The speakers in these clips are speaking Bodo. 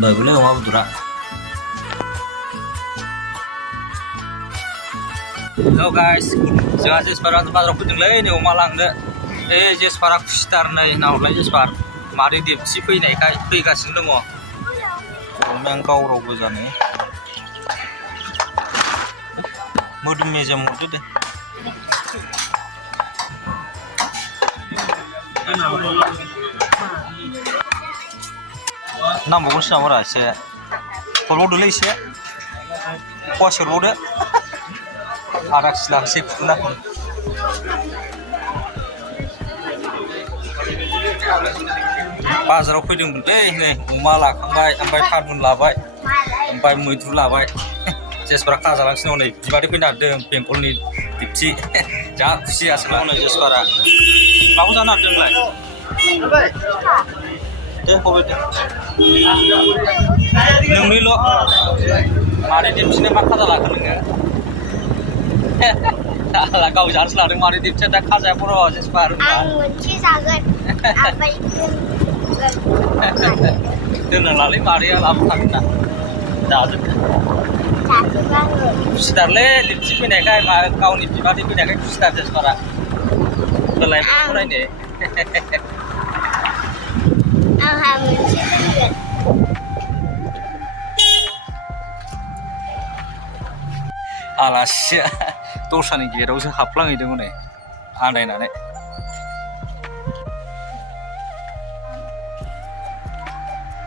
मोनबायबोलै अमा बेदरा। हेलौ गाइस, जोंहा जेसपारा बाजाराव फैदोंलै नै अमा लांनो। जेसपारा खुसिथार नै होनना हरलाय जेसपार। मादै देबसि फैनायखाय फैगासिनो दङ। अमाया गावराव गोजानो। मोदोम मेजेम हरदो दे। नांबावगोनसो नामा रा एसे हरबावदोलै एसे फवासे हरबावदो आदा खिलासे फुना बाजाराव फैदोंमोनलै नै अमा लाखांबाय ओमफ्राय थादुन लाबाय ओमफ्राय मैद्रु लाबाय जेसपारा खाजा लांसिनो नै बिमादै फैनो नागिरदों बेंगलनि दिप्थि जा खुसि आसोला नै जेसपारा माखौ जानो नागिरदों नोंलाय दे हरबाय दे नोंनिल' मादै दिप्थिनो मा खाजा लाखो नोङो गाव जानोसो लादों मादै दिप्थिया दा खाजाया बर' जेसपार आं मोनसे जागोन ओमफ्राय दोननांलालै मादैया लाबोखागोन ना जाजोबदो खुसिथारलै दिप्थि फैनायखाय गावनि बिमादै फैनायखाय खुसिथार जेसपारा होलायबो नायनो आंहा मोनसे दोनगोन आलासिया दस्रानि गेटआवसो हाबफ्लांहैदों हनै आन्दायनानै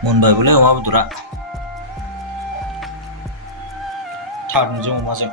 मोनबायबोलै अमा बेदरा थारुनजों अमाजों